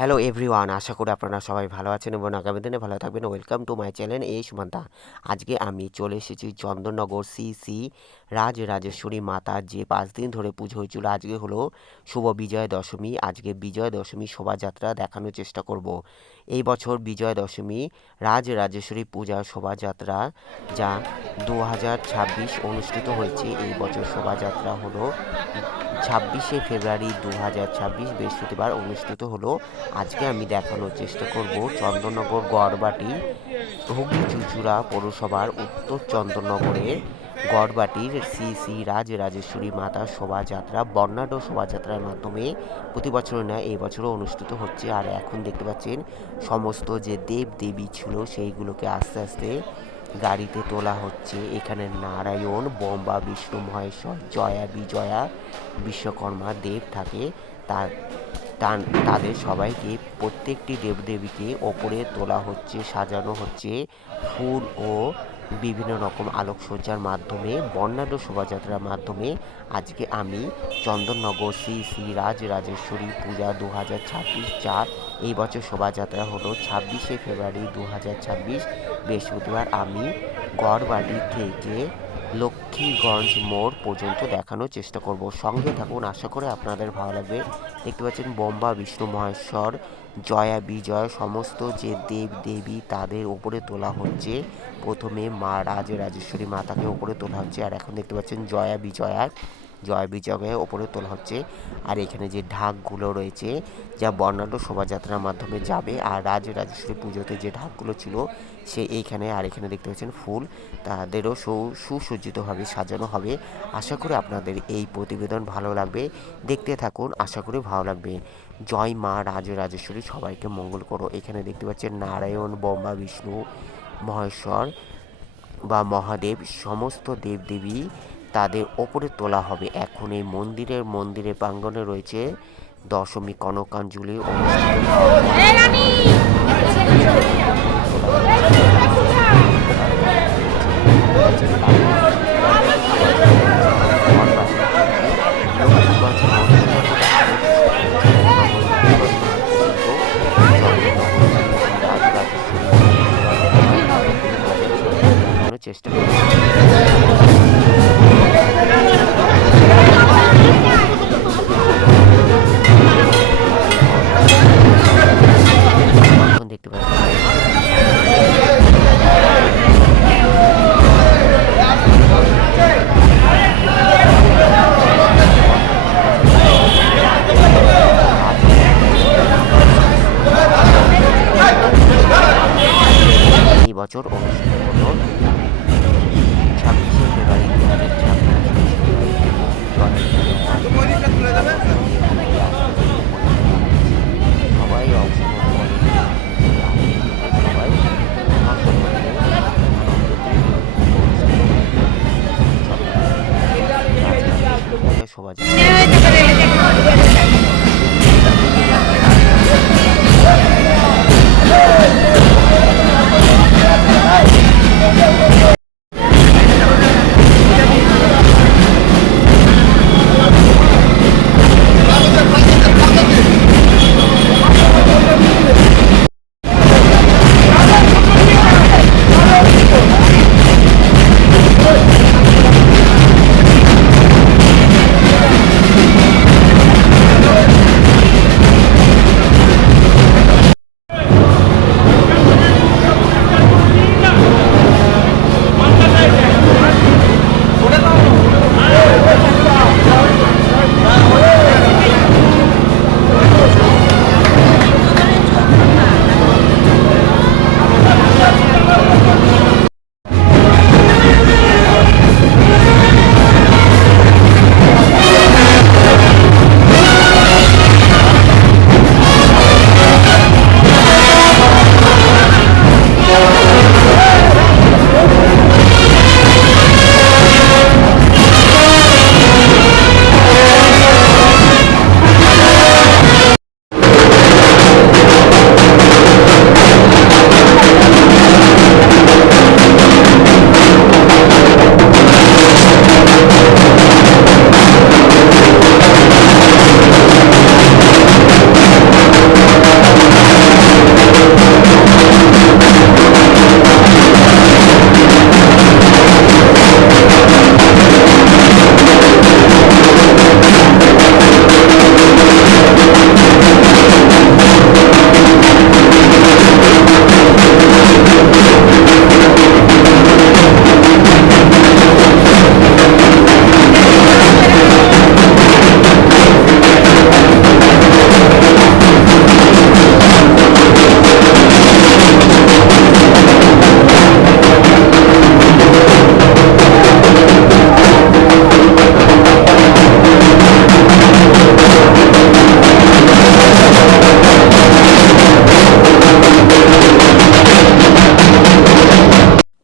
Hello everyone, আশা করি আপনারা সবাই ভালো আছেন এবং আগামী দিনে ভালো থাকবেন। Welcome to my channel Sumanta. আজকে আমি চলে এসেছি চন্দননগর শ্রী রাজরাজেশ্বরী মাতার যে 5 দিন ধরে পুজো হয়েছিল। আজকে হলো শুভ বিজয়া দশমী। আজকে বিজয়া দশমী শোভাযাত্রা দেখানোর চেষ্টা করব। এই বছর বিজয়া দশমী রাজরাজেশ্বরী পূজা শোভাযাত্রা যা 2026 অনুষ্ঠিত হয়েছে। এই বছর শোভাযাত্রা হলো 26শে ফেব্রুয়ারি 2026 বৃহস্পতিবার অনুষ্ঠিত হলো। আজকে আমি দেখানোর চেষ্টা করব চন্দননগর গড়বাটি হুগলি চুঁচুড়া পৌরসভার উত্তর চন্দননগরের গড়বাটির শ্রী রাজরাজেশ্বরী মাতার শোভাযাত্রা বর্ণাঢ্য শোভাযাত্রার মাধ্যমে প্রতি বছরের ন্যায় এই বছরও অনুষ্ঠিত হচ্ছে। আর এখন দেখতে পাচ্ছেন সমস্ত যে দেব দেবী ছিল সেইগুলোকে আস্তে আস্তে গাড়িতে তোলা হচ্ছে। এখানে নারায়ণ, ব্রহ্মা, বিষ্ণু, মহেশ্বর, জয়া, বিজয়া, বিশ্বকর্মা দেব থাকে। তার তাদের সবাইকে প্রত্যেকটি দেবদেবীকে ওপরে তোলা হচ্ছে, সাজানো হচ্ছে ফুল ও বিভিন্ন রকম আলোকসজ্জার মাধ্যমে, বর্ণাঢ্য শোভাযাত্রার মাধ্যমে। আজকে আমি চন্দননগর শ্রী রাজরাজেশ্বরী পূজা 2026 যা এই বছর শোভাযাত্রা হলো 26শে ফেব্রুয়ারি 2026 বৃহস্পতিবার, আমি গড়বাড়ি থেকে লক্ষ্মীগঞ্জ মোড় পর্যন্ত দেখানোর চেষ্টা করব। সঙ্গে থাকুন, আশা করে আপনাদের ভালো লাগবে। দেখতে পাচ্ছেন ব্রহ্মা, বিষ্ণু, মহেশ্বর, জয়া, বিজয় সমস্ত যে দেব দেবী তাদের ওপরে তোলা হচ্ছে। প্রথমে মা রাজরাজেশ্বরী মাতাকে ওপরে তোলা হচ্ছে, আর এখন দেখতে পাচ্ছেন জয়া বিজয়কে ওপরে তোলা হচ্ছে। আর এখানে যে ঢাকগুলো রয়েছে যা বর্ণাঢ্য শোভাযাত্রার মাধ্যমে যাবে। আর রাজরাজেশ্বরী পুজোতে যে ঢাকগুলো ছিল সে এইখানে, আর এখানে দেখতে পাচ্ছেন ফুল তাদেরও সুসজ্জিতভাবে সাজানো হবে। আশা করি আপনাদের এই প্রতিবেদন ভালো লাগবে, দেখতে থাকুন, আশা করি ভালো লাগবে। জয় মা রাজরাজেশ্বরী, সবাইকে মঙ্গল করো। এখানে দেখতে পাচ্ছেন নারায়ণ, ব্রহ্মা, বিষ্ণু, মহেশ্বর বা মহাদেব সমস্ত দেবদেবী তাদের ওপরে তোলা হবে। এখন এই মন্দিরের প্রাঙ্গণে রয়েছে দশমী কনকাঞ্জলি অনুষ্ঠিত। চেষ্টা করছি। এখন দেখতে পাচ্ছি এই বছর অনুষ্ঠিত হলো 26শে ফেব্রুয়ারি 2026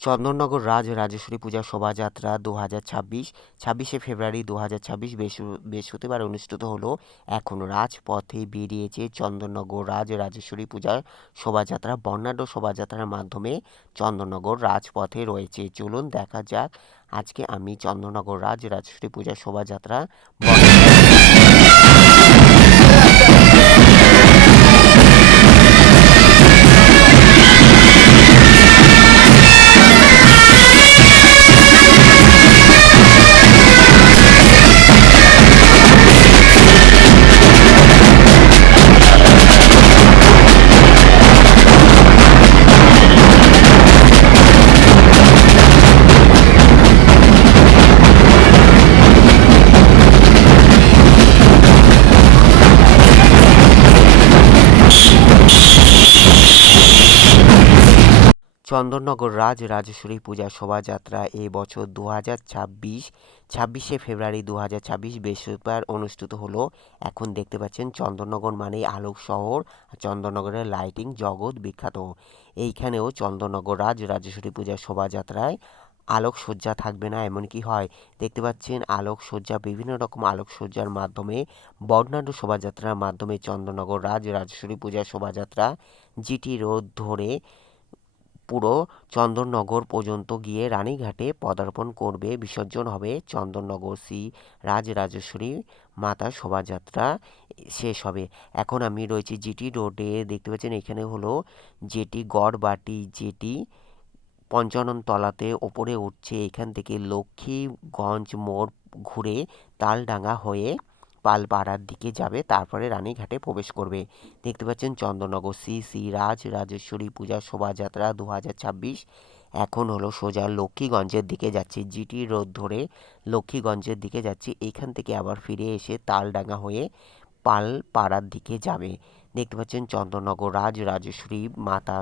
চন্দননগর রাজ রাজেশ্বরী পূজা শোভাযাত্রা 2026 26শে ফেব্রুয়ারি 2026 বৃহস্পতিবার অনুষ্ঠিত হলো। এখন রাজপথে বেরিয়েছে চন্দননগর রাজ রাজেশ্বরী পূজার শোভাযাত্রা। বর্ণাঢ্য শোভাযাত্রার মাধ্যমে চন্দননগর রাজপথে রয়েছে। চলুন দেখা যাক আজকে আমি চন্দননগর রাজ রাজেশ্বরী পূজার শোভাযাত্রা চন্দননগর রাজ রাজেশ্বরী পূজা শোভাযাত্রা এবছর 26শে ফেব্রুয়ারি 2026 বৃহস্পতিবার অনুষ্ঠিত হলো। এখন দেখতে পাচ্ছেন চন্দননগর মানেই আলোক শহর। চন্দননগরের লাইটিং জগৎ বিখ্যাত। এইখানেও চন্দননগর রাজ রাজেশ্বরী পূজা শোভাযাত্রায় আলোকসজ্জা থাকবে না এমন কি হয়? দেখতে পাচ্ছেন আলোকসজ্জা, বিভিন্ন রকম আলোকসজ্জার মাধ্যমে বর্ণাঢ্য শোভাযাত্রার মাধ্যমে চন্দননগর রাজ রাজেশ্বরী পূজা শোভাযাত্রা জিটি রোড ধরে পুরো চন্দননগর পর্যন্ত গিয়ে রানীঘাটে পদার্পণ করবে। বিসর্জন হবে চন্দননগর শ্রী রাজ রাজেশ্বরী মাতা শোভাযাত্রা শেষ হবে। এখন আমি রয়েছি জিটি রোডে। দেখতে পাচ্ছেন এখানে হলো যেটি গড়বাটি, যেটি পঞ্চানন তলাতে ওপরে উঠছে। এখান থেকে লক্ষ্মীগঞ্জ মোড় ঘুরে তালডাঙ্গা হয়ে পালপাড়ার দিকে যাবে, তারপরে রানীঘাটে প্রবেশ করবে। দেখতে পাচ্ছেন চন্দননগর শ্রী শ্রী রাজ রাজেশ্বরী পূজা শোভাযাত্রা 2026 এখন হলো সোজা লক্ষ্মীগঞ্জের দিকে যাচ্ছি। জিটি রোড ধরে লক্ষ্মীগঞ্জের দিকে যাচ্ছি। এখান থেকে আবার ফিরে এসে তালডাঙ্গা হয়ে পালপাড়ার দিকে যাবে। দেখতে পাচ্ছেন চন্দননগর রাজ রাজেশ্বরী মাতা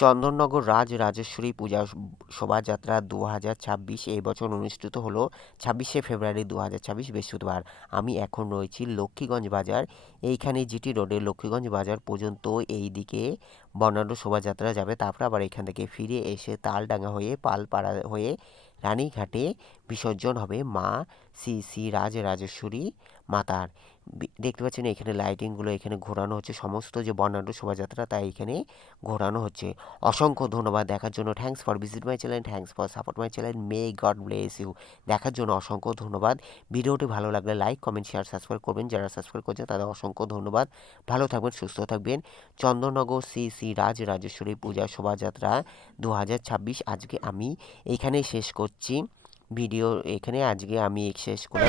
চন্দননগর রাজ রাজেশ্বরী পূজা শোভাযাত্রা 2026 এই বছর অনুষ্ঠিত হলো 26শে ফেব্রুয়ারি 2026 বৃহস্পতিবার। আমি এখন রয়েছি লক্ষ্মীগঞ্জ বাজার। এইখানে জিটি রোডে লক্ষ্মীগঞ্জ বাজার পর্যন্ত এই দিকে বর্ণাঢ্য শোভাযাত্রা যাবে, তারপর আবার এখান থেকে ফিরে এসে তালডাঙ্গা হয়ে পালপাড়া হয়ে রানীঘাটে বিসর্জন হবে মা শ্রী শ্রী রাজ রাজেশ্বরী মাতার। দেখতে পাচ্ছেন এখানে লাইটিংগুলো এখানে ঘোরানো হচ্ছে, সমস্ত যে বর্ণাঢ্য শোভাযাত্রা তাই এখানে ঘোরানো হচ্ছে। অসংখ্য ধন্যবাদ দেখার জন্য। Thanks for visit my channel, thanks for support my channel, may god bless you. দেখার জন্য অসংখ্য ধন্যবাদ। ভিডিওটি ভালো লাগলে লাইক কমেন্ট শেয়ার সাবস্ক্রাইব করবেন, যারা সাবস্ক্রাইব করছেন তাদের অসংখ্য ধন্যবাদ। ভালো থাকবেন, সুস্থ থাকবেন। চন্দননগর শ্রী শ্রী রাজ রাজেশ্বরী পূজা শোভাযাত্রা 2026 আজকে আমি এইখানেই শেষ করছি ভিডিও। এখানে আজকে আমি শেষ করে